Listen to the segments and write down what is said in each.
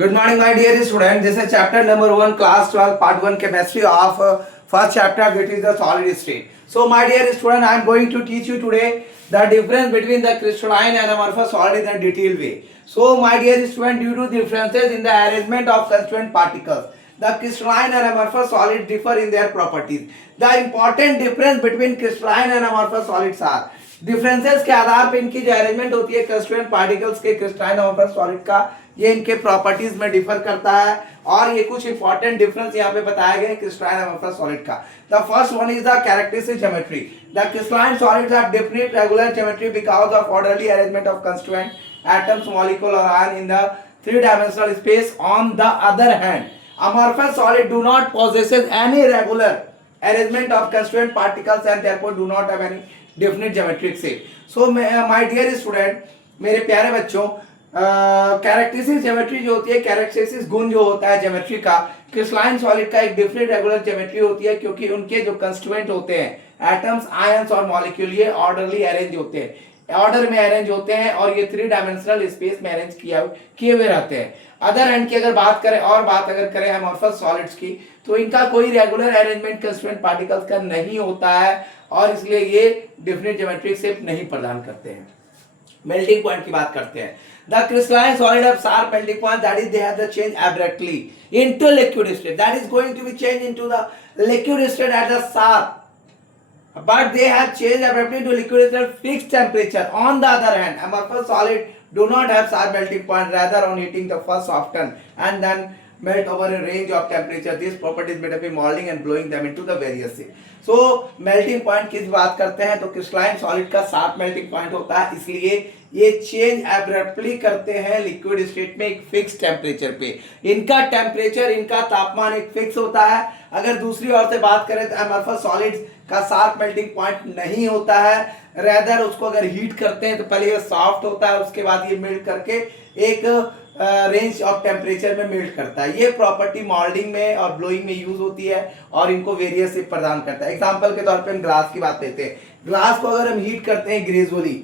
Good morning, my dear student. This is chapter number 1, class 12, part 1, chemistry of first chapter, which is the solid state. So, my dear student, I am going to teach you today the difference between the crystalline and amorphous solid in a detailed way. So, my dear student, due to differences in the arrangement of constituent particles, the crystalline and amorphous solids differ in their properties. The important difference between crystalline and amorphous solids are differences के आधार पे इनकी जो arrangement होती है constituent particles के crystalline अमorphous solid का, ये इनके प्रॉपर्टीज में डिफर करता है और ये कुछ इंपॉर्टेंट डिफरेंस यहाँ पे बताया गया है क्रिस्टलाइन अमorphous सॉलिड का. The first one is the characteristic geometry. The crystalline solids have definite regular geometry because of orderly arrangement of constituent atoms molecule और ion in the three dimensional space. On the other hand amorphous solid do not possesses any regular arrangement of constituent particles and therefore do not have any definite geometric shape. So my dear student, मेरे प्यारे बच्चों, characteristic geometry जो होती है, characteristic गुण जो होता है ज्योमेट्री का, क्रिस्टलाइन सॉलिड का एक डिफरेंट रेगुलर ज्योमेट्री होती है क्योंकि उनके जो कंस्टिट्यूएंट होते हैं एटम्स, आयंस और मॉलिक्यूल, ये ऑर्डरली अरेंज होते हैं, ऑर्डर में अरेंज होते हैं और ये थ्री डायमेंशनल स्पेस में अरेंज किए हुए रहते हैं. अदर एंड की अगर बात करें और बात अगर करें अमorphous सॉलिड्स की, तो इनका कोई रेगुलर अरेंजमेंट कंस्टिट्यूएंट पार्टिकल्स का नहीं होता है और इसलिए ये डेफिनिट ज्योमेट्रिक शेप नहीं प्रदान करते हैं. मेल्टिंग पॉइंट की बात करते हैं. The crystalline solid have sharp melting point, that is they have the change abruptly into liquid state, that is going to be change into the liquid state at the sharp, but they have changed abruptly to liquid state at fixed temperature. On the other hand, amorphous solid do not have sharp melting point, rather on heating the first soften and then melt over a range of temperature. These properties made up in molding and blowing them into the various shape. So melting point की बात करते हैं तो crystalline solid का sharp melting point होता है, इसलिए ये चेंज एब्रप्टली करते हैं लिक्विड स्टेट में एक फिक्स टेम्परेचर पे. इनका टेम्परेचर, इनका तापमान एक फिक्स होता है. अगर दूसरी ओर से बात करें तो amorphous सॉलिड्स का शार्प मेल्टिंग पॉइंट नहीं होता है, रेदर उसको अगर हीट करते हैं तो पहले ये सॉफ्ट होता है, उसके बाद ये मेल्ट करके एक रेंज ऑफ टेम्परेचर में मेल्ट करता है. ये प्रॉपर्टी मोल्डिंग में और ब्लोइंग में यूज होती है और इनको वेरियस शेप प्रदान करता है. एग्जांपल के तौर पे हम ग्लास की बात लेते हैं. ग्लास को अगर हम हीट करते हैं ग्रेजुअली,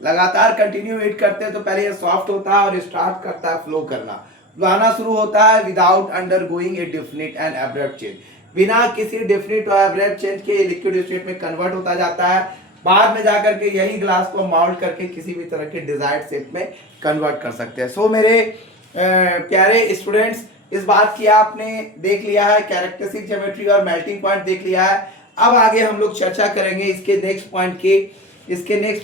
लगातार कंटिन्यू हीट करते हैं तो पहले ये सॉफ्ट होता है और स्टार्ट करता है फ्लो करना, बहना शुरू होता है without undergoing A definite and abrupt change. बिना किसी डेफिनिट और एब्रप्ट चेंज के लिक्विड स्टेट में कन्वर्ट होता जाता है. बाद में जाकर के यही ग्लास को मोल्ड करके किसी भी तरह के डिजायर्ड शेप में कन्वर्ट कर सकते हैं. सो मेरे प्यारे स्टूडेंट्स, इस बात की आपने देख लिया है, कैरेक्टरिस्टिक ज्योमेट्री और मेल्टिंग पॉइंट देख लिया है. अब आगे हम लोग चर्चा करेंगे इसके नेक्स्ट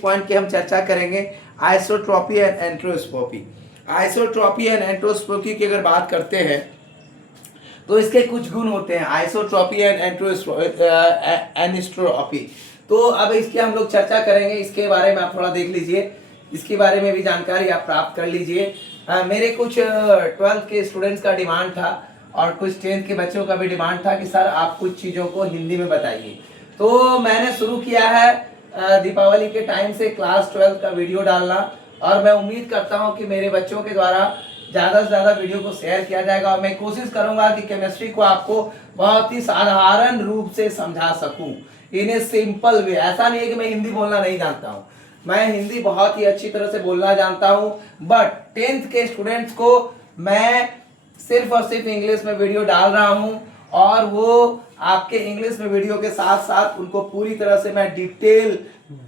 पॉइंट की हम चर्चा करेंगे आइसोट्रॉपी एंड एंट्रोस्कोपी. आइसोट्रॉपी एंड एंट्रोस्कोपी की अगर बात करते हैं तो इसके कुछ गुण होते हैं, आइसोट्रॉपी एंड एनिस्ट्रोपी. तो अब इसकी हम लोग चर्चा करेंगे, इसके बारे में आप थोड़ा देख लीजिए, इसके बारे में भी जानकारी आप प्राप्त कर लीजिए. मेरे कुछ 12th के स्टूडेंट्स का डिमांड था और कुछ 10th के बच्चों का भी डिमांड था कि सर आप कुछ चीज़ों को हिंदी में बताइए. तो मैंने शुरू किया है दीपावली के टाइम से क्लास 12 का वीडियो डालना और मैं उम्मीद करता हूँ कि मेरे बच्चों के द्वारा ज़्यादा से ज़्यादा वीडियो को शेयर किया जाएगा और मैं कोशिश करूँगा कि केमिस्ट्री को आपको बहुत ही साधारण रूप से समझा सकूँ इन ए सिंपल वे. ऐसा नहीं है कि मैं हिंदी बोलना नहीं जानता हूँ, मैं हिंदी बहुत ही अच्छी तरह से बोलना जानता हूँ, बट 10th के स्टूडेंट्स को मैं सिर्फ और सिर्फ इंग्लिश में वीडियो डाल रहा हूँ और वो आपके इंग्लिश में वीडियो के साथ साथ उनको पूरी तरह से मैं डिटेल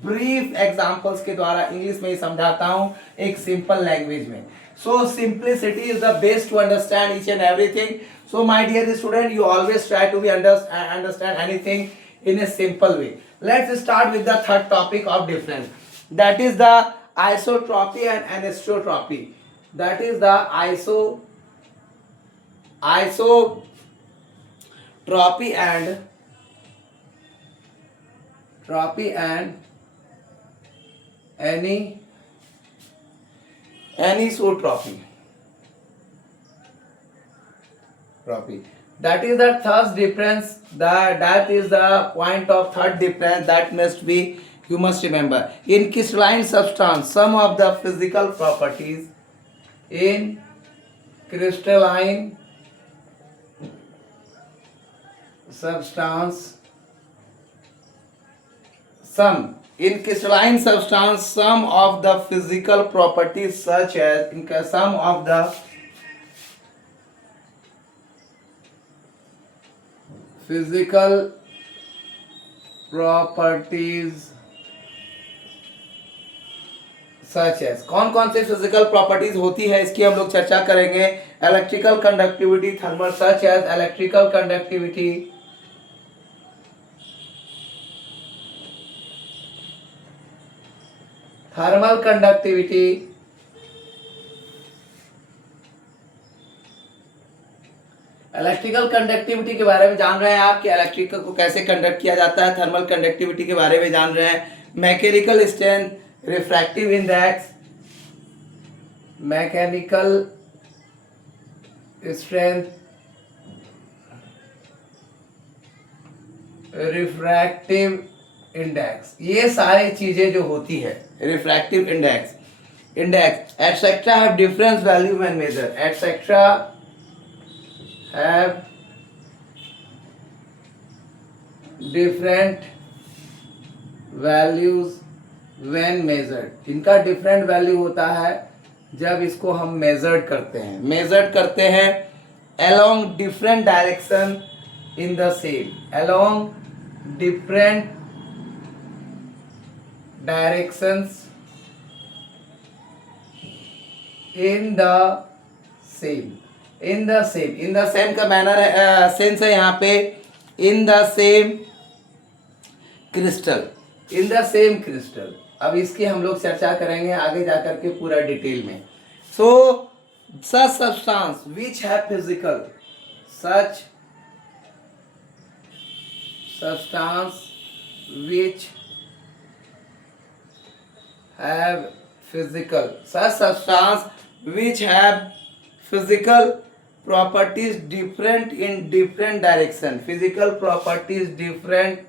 ब्रीफ एग्जांपल्स के द्वारा इंग्लिश में ही समझाता हूँ एक सिंपल लैंग्वेज में. So simplicity is the best to understand each and everything. So my dear student, you always try to be understand anything in a simple way. Let's start with the third topic of difference. That is the isotropy and anisotropy. That is the isotropy and anisotropy. That is the third difference. That is the point of third difference that you must remember. In crystalline substance, some of the physical properties in crystalline substance, some of the physical properties such as some of the physical properties such as, कौन कौन से physical properties होती है इसकी हम लोग चर्चा करेंगे। Electrical conductivity, thermal, such as electrical conductivity, thermal conductivity, electrical conductivity के बारे में जान रहे हैं आप कि इलेक्ट्रिकल को कैसे कंडक्ट किया जाता है। थर्मल कंडक्टिविटी के बारे में जान रहे हैं। Mechanical strength, refractive index, mechanical strength, refractive index, ये सारी चीजें जो होती है, refractive index etcetera have difference value when measure, etcetera have different values when measured, इनका डिफरेंट वैल्यू होता है जब इसको हम मेजर्ड करते हैं along different direction in the same, along different directions in the same का मैनर है, सेंस है यहाँ पे, in the same crystal। अब इसकी हम लोग चर्चा करेंगे आगे जाकर के पूरा डिटेल में। सो such substance which have physical, such substance which have physical, such substance which have physical properties different in different direction, physical properties different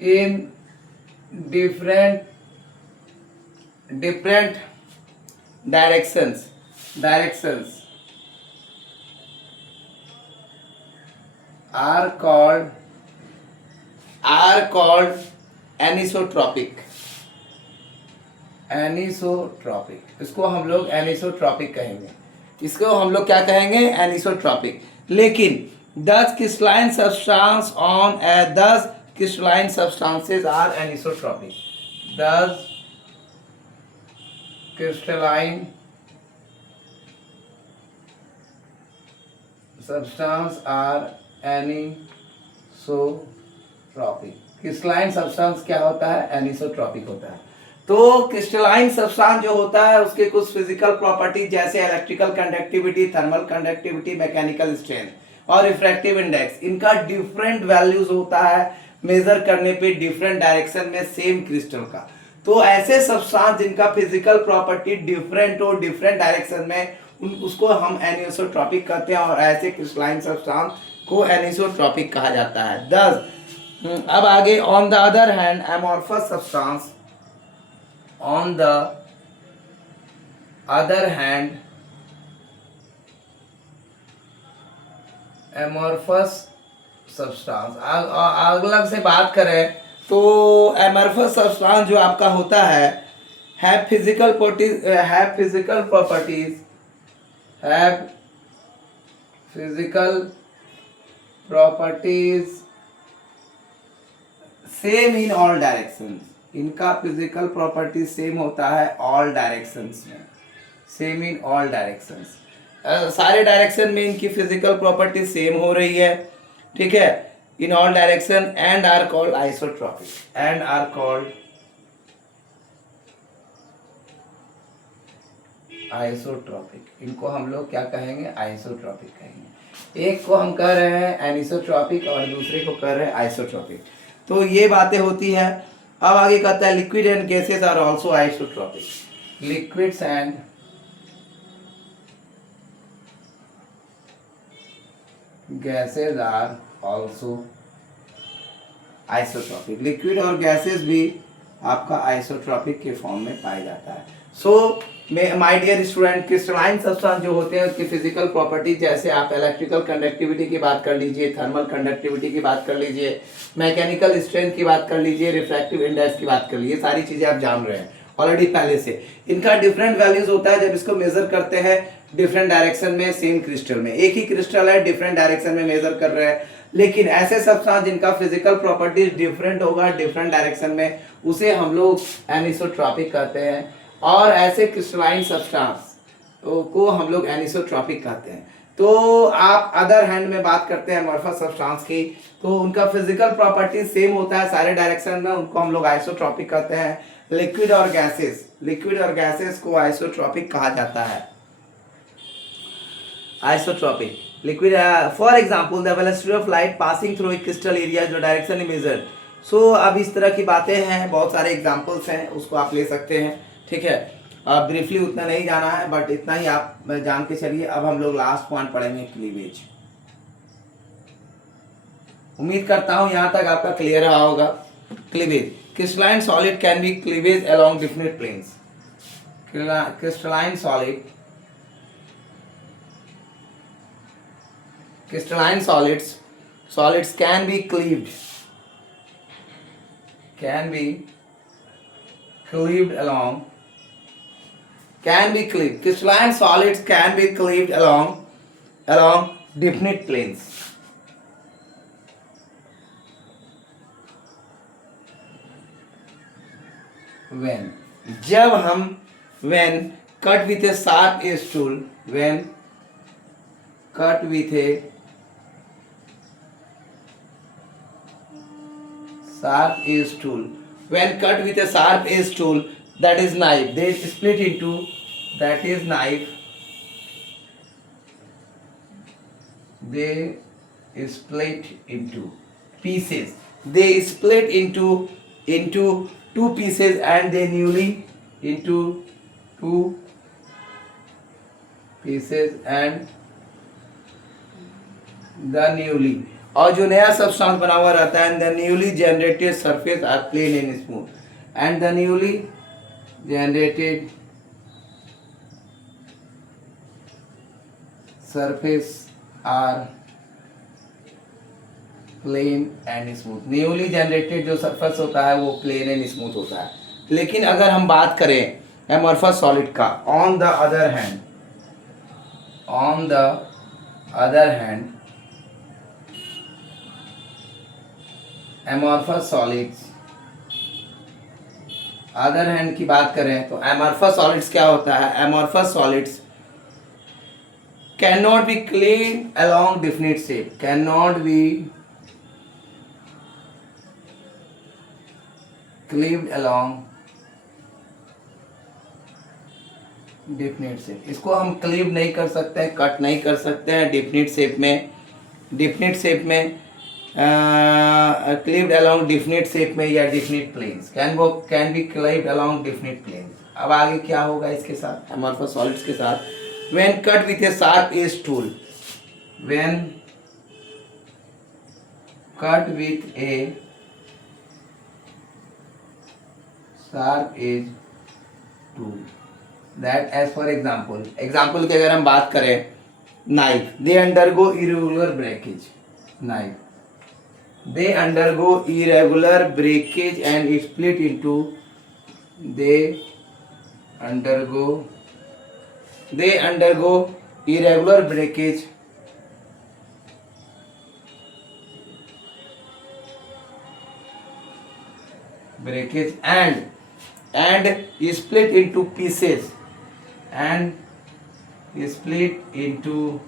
in different directions are called anisotropic। इसको हम लोग एनिसोट्रॉपिक कहेंगे, इसको हम लोग क्या कहेंगे, एनिसोट्रॉपिक। लेकिन 10 crystalline substance on 10 crystalline substances are anisotropic, 10 crystalline substance are anisotropic. Crystalline substance क्या होता है, एनिसोट्रॉपिक होता है। तो क्रिस्टलाइन सब्सटेंस जो होता है उसके कुछ फिजिकल प्रॉपर्टी जैसे electrical conductivity, thermal conductivity, mechanical strength और रिफ्रैक्टिव इंडेक्स, इनका डिफरेंट वैल्यूज होता है मेजर करने पे डिफरेंट डायरेक्शन में सेम क्रिस्टल का। तो ऐसे सब्सटेंस जिनका फिजिकल प्रॉपर्टी डिफरेंट हो डिफरेंट डायरेक्शन में, उसको हम एनिसोट्रॉपिक कहते हैं और ऐसे क्रिस्टलाइन सब्सटेंस को एनिसोट्रॉपिक कहा जाता है। 10 अब आगे, on the other hand amorphous substance, on the other hand amorphous substance, अलग से बात करें तो एमॉर्फस सब्सटेंस जो आपका होता है have physical properties same in all directions, इनका फिजिकल प्रॉपर्टी सेम होता है ऑल डायरेक्शंस में, सेम इन ऑल डायरेक्शंस, सारे डायरेक्शन में इनकी फिजिकल प्रॉपर्टी सेम हो रही है, ठीक है, in all direction, and are called isotropic, and are called isotropic. इनको हम लोग क्या कहेंगे, आइसोट्रॉपिक कहेंगे। एक को हम कह रहे हैं एनिसोट्रॉपिक और दूसरे को कह रहे हैं आइसोट्रॉपिक। तो ये बातें होती है। अब आगे कहता है liquid and gases are also isotropic, liquids and gases are also isotropic, liquid और गैसेस भी आपका आइसोट्रॉपिक के फॉर्म में पाया जाता है। So my dear student, crystalline substance जो होते हैं उसकी फिजिकल प्रॉपर्टी जैसे आप इलेक्ट्रिकल कंडक्टिविटी की बात कर लीजिए, थर्मल कंडक्टिविटी की बात कर लीजिए, मैकेनिकल स्ट्रेंथ की बात कर लीजिए, रिफ्रैक्टिव इंडेक्स की बात कर लीजिए, सारी चीजें आप जान रहे हैं। ऑलरेडी पहले से। इनका डिफरेंट वैल्यूज होता है जब इसको मेजर करते हैं डिफरेंट डायरेक्शन में सेम क्रिस्टल में। एक ही क्रिस्टल है, डिफरेंट डायरेक्शन में मेजर कर रहे हैं, लेकिन ऐसे सब्सटेंस जिनका फिजिकल प्रॉपर्टीज डिफरेंट होगा डिफरेंट डायरेक्शन में, उसे हम लोग एनिसोट्रॉपिक कहते हैं। और ऐसे क्रिस्टलाइन सब्सटेंस को हम लोग एनिसोट्रॉपिक कहते हैं। तो आप अदर हैंड में बात करते हैं अमॉर्फस सब्सटेंस की, तो उनका फिजिकल प्रॉपर्टी सेम होता है सारे डायरेक्शन में, उनको हम लोग आइसोट्रॉपिक कहते हैं। लिक्विड और गैसेस को आइसोट्रॉपिक कहा जाता है। Isotropic liquid, for example the velocity of light passing through a crystal area, जो डायरेक्शन मेजर्ड। सो अब इस तरह की बातें हैं, बहुत सारे एग्जांपल्स हैं, उसको आप ले सकते हैं, ठीक है। ब्रीफली उतना नहीं जाना है, बट इतना ही आप जान के चलिए। अब हम लोग लास्ट पॉइंट पढ़ेंगे, क्लीवेज। उम्मीद करता हूं यहां तक आपका क्लियर रहा होगा। Cleavage, crystalline solid can be cleavage along different planes. Crystalline solids can be cleaved along, crystalline solids can be cleaved along definite planes. When cut with a sharp edge tool, when cut with a sharp edge tool, that is knife, they split into pieces. They split into two pieces and they newly into two pieces and the newly, और जो नया substance बना हुआ रहता है, the newly generated surface are plain and smooth, and the newly generated surface are plane and smooth. Newly generated जो surface होता है वो प्लेन एंड स्मूथ होता है। लेकिन अगर हम बात करें एमॉर्फस सॉलिड का, on the other hand amorphous solids, other hand की बात करें तो एमॉर्फस सॉलिड्स क्या होता है? Amorphous solids can not B clean along definite shape, can not be cleaved along definite shape. इसको हम क्लीव नहीं कर सकते हैं, कट नहीं कर सकते हैं डिफिनिट शेप में क्लीव्ड अलोंग डिफिनिट शेप में या definite planes, can be cleaved along definite planes. अब आगे क्या होगा इसके साथ, एमॉर्फस सॉलिड्स के साथ? When cut with a sharp edge tool, when cut with a sharp edge tool, that as for example की अगर हम बात करें, knife, they undergo irregular breakage, knife they undergo irregular breakage and split into, they undergo irregular breakage and split into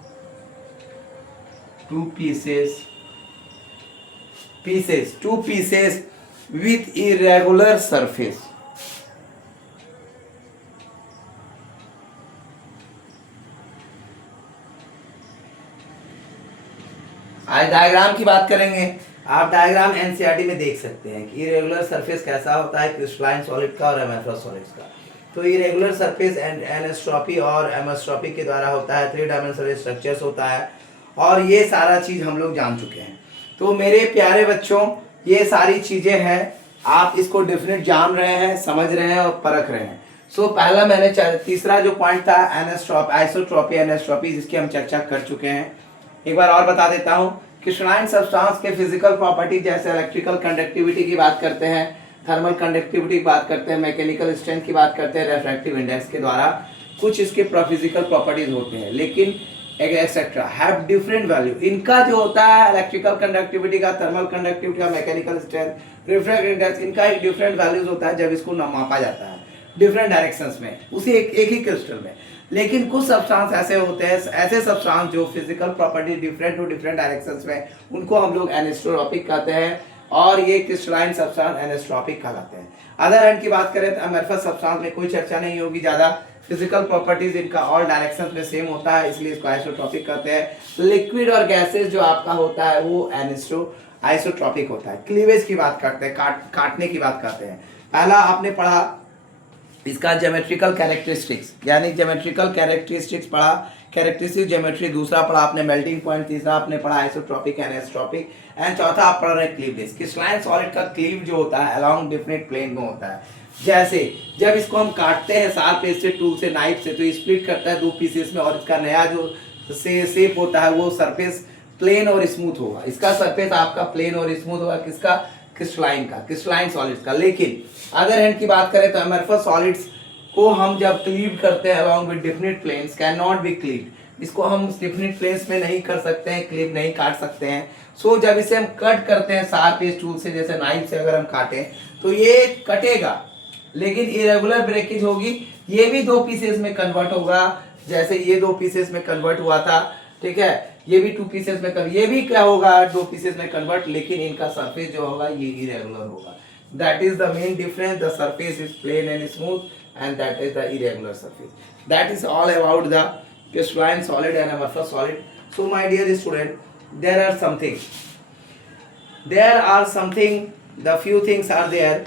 pieces, two pieces with irregular surface। आज diagram की बात करेंगे। आप डायग्राम एनसीईआरटी में देख सकते हैं कि इरेगुलर सरफेस कैसा होता है क्रिस्टलाइन सॉलिड का और एमॉर्फस सॉलिड्स का। तो इरेगुलर सरफेस एनिस्ट्रोपी और एमोस्ट्रोपी के द्वारा होता है, 3 डायमेंशनल स्ट्रक्चर्स होता है, और ये सारा चीज़ हम लोग जान चुके हैं। तो मेरे प्यारे बच्चों, ये सारी चीज़ें हैं, आप इसको डेफिनेट जान रहे हैं, समझ रहे हैं और परख रहे हैं। सो पहला मैंने तीसरा जो पॉइंट था आइसोट्रॉपी एनिस्ट्रोपी, जिसकी हम चर्चा कर चुके हैं। एक बार और बता देता हूँ, क्रिस्टलाइन सब्सटेंस के फिजिकल प्रॉपर्टी जैसे इलेक्ट्रिकल कंडक्टिविटी की बात करते हैं, थर्मल कंडक्टिविटी की बात करते हैं, मैकेनिकल स्ट्रेंथ की बात करते हैं, रेफ्रैक्टिव इंडेक्स के द्वारा कुछ इसके फिजिकल प्रॉपर्टीज होते हैं, लेकिन एक्सेट्रा हैव डिफरेंट वैल्यू। इनका जो होता है इलेक्ट्रिकल कंडक्टिविटी का, थर्मल कंडक्टिविटी का, मैकेनिकल स्ट्रेंथ, रिफ्रैक्टिव इंडेक्स, इनका एक डिफरेंट वैल्यूज होता है जब इसको मापा जाता है डिफरेंट डायरेक्शंस में उसी एक ही क्रिस्टल में। लेकिन कुछ सब्सटेंस ऐसे होते हैं, ऐसे सब्सटेंस जो physical property different to different directions में, उनको हम लोग एनिसोट्रॉपिक कहते हैं, और ये क्रिस्टलाइन सब्सटेंस एनिसोट्रॉपिक कहलाते हैं। अदर हैंड की बात करें तो अमरफस सब्सटेंस में कोई चर्चा नहीं होगी ज़्यादा, फिजिकल प्रॉपर्टीज इनका ऑल डायरेक्शंस में सेम होता है, इसलिए इसको आइसोट्रॉपिक कहते हैं। लिक्विड और गैसेस जो आपका होता है वो आइसोट्रॉपिक होता है। क्लीवेज की बात करते हैं, काटने की बात करते हैं। पहला आपने पढ़ा इसका ज्योमेट्रिकल कैरेक्टरिस्टिक्स, यानी ज्योमेट्रिकल कैरेक्टरिस्टिक्स पढ़ा, कैरेक्टरिस्टिक ज्योमेट्री। दूसरा पढ़ा आपने मेल्टिंग पॉइंट। तीसरा आपने पढ़ा आइसोट्रॉपिक एंड एनिसोट्रॉपिक। एंड चौथा आप पढ़ रहे हैं क्लीवेज। क्रिस्टलाइन सॉलिड का क्लीव जो होता है अलोंग डिफरेंट प्लेन में होता है। जैसे जब इसको हम काटते हैं शार्प एज से, टूल से, नाइफ से, तो स्प्लिट करता है दो पीसेस में, और इसका नया जो शेप होता है वो सरफेस प्लेन और स्मूथ होगा। इसका सरफेस आपका प्लेन और स्मूथ होगा, किसका? क्रिस्टलाइन का, क्रिस्टलाइन सॉलिड्स का। लेकिन अदर हैंड की बात करें तो अमरफस सॉलिड्स को हम जब क्लीव करते हैं along with definite planes, can not be cleaved. इसको हम डिफिनिट प्लेन्स में नहीं कर सकते हैं, क्लीव नहीं काट सकते हैं। सो जब इसे हम कट करते हैं शार्प एज टूल से, जैसे नाइफ से अगर हम काटें तो ये कटेगा, लेकिन इरेगुलर ब्रेकेज होगी। ये भी दो पीसेस में कन्वर्ट होगा, जैसे ये दो पीसेस में कन्वर्ट हुआ था, ठीक है। ये भी टू पीसेस में ये भी क्या होगा, दो पीसेस में कन्वर्ट, लेकिन इनका सरफेस जो होगा ये इरेगुलर होगा। That is the main difference. The surface is plane and smooth and that is the irregular surface. That is all about the crystalline solid and amorphous solid. So my dear student, there are something, the few things are there,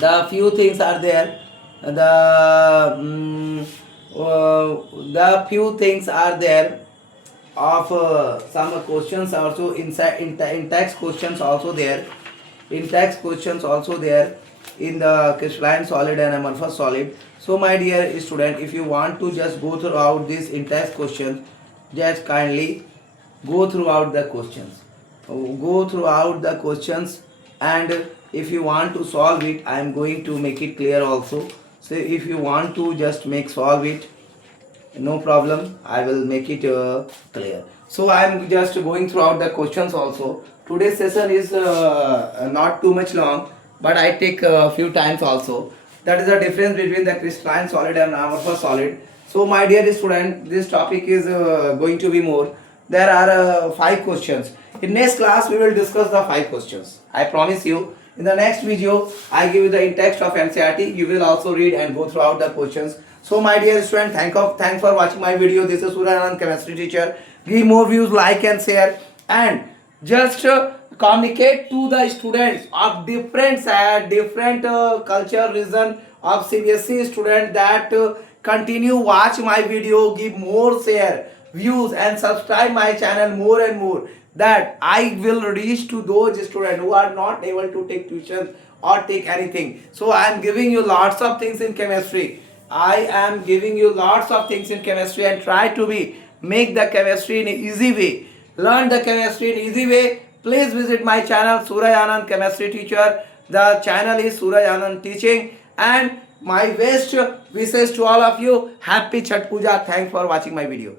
the few things are there, the few things are there of some questions also inside in text questions also there, in text questions also there in the crystalline solid and amorphous solid. So my dear student, if you want to just go throughout this in text questions, just kindly go throughout the questions, and if you want to solve it, I am going to make it clear also. So if you want to just solve it, no problem, I will make it clear. So I am just going throughout the questions also. Today's session is not too much long, but I take a few times also. That is the difference between the crystalline solid and amorphous solid. So my dear student, this topic is going to be more. There are 5 questions. In next class we will discuss the 5 questions. I promise you. In the next video I give you the in-text of NCERT. You will also read and go throughout the questions. So my dear student, thanks for watching my video. This is Surya Anand, chemistry teacher. Give more views, like and share, and just communicate to the students of different culture region of CBSE student that continue watch my video, give more share, views, and subscribe my channel more and more, that I will reach to those students who are not able to take tuition or take anything. So I am giving you lots of things in chemistry. I am giving you lots of things in chemistry, and try to make the chemistry in an easy way. Learn the chemistry in easy way. Please visit my channel, Surya Anand, chemistry teacher. The channel is Surya Anand Teaching, and my best wishes to all of you. Happy Chhath Puja. Thanks for watching my video.